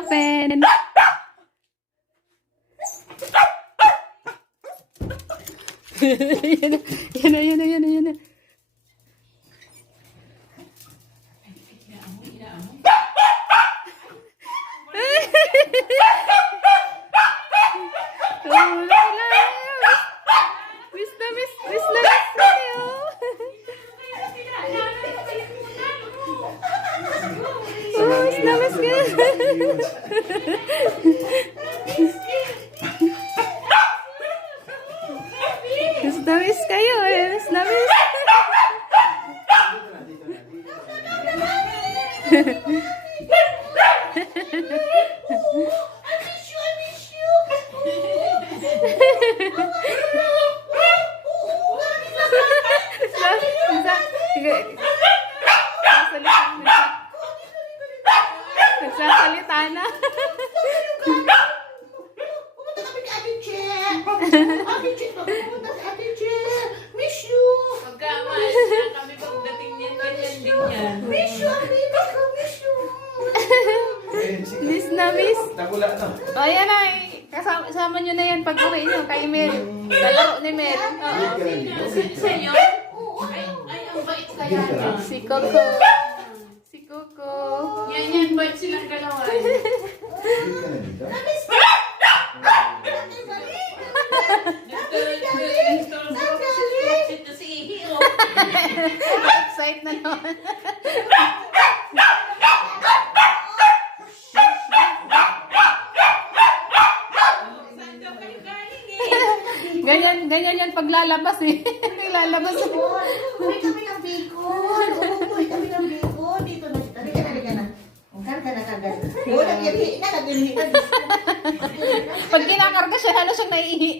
Open. Yan na. Miss na kayo. Miss kayo. Miss kayo. Nagsasalita na. Pumunta kami kay Ate Che. Ate Che, pumunta kay Ate Che. Miss you. Magkamaas na kami pagdating niyan, ganyan din yan. Miss you, Amiba ko. Miss you. Miss na miss. Nakula na. O yan na. Kasama nyo na yan pag uwi nyo kay Mel. Kalaro ni Mel. Oo. Sa'yo? Ay, ang bait kaya niya. Si Coco. Yan, bait silang dalawa. Ito si Ihi, oh. Excited na naman. Saan daw kayo galing eh? Ganyan yan paglalabas eh. Lalabas eh. Umuwi kami ng Bicol. Umuwi kami ng Bicol. Dito na. Halika na. Karga na kagad. Nag-ihi na. Pag kinakarga siya, halos siyang naiihi.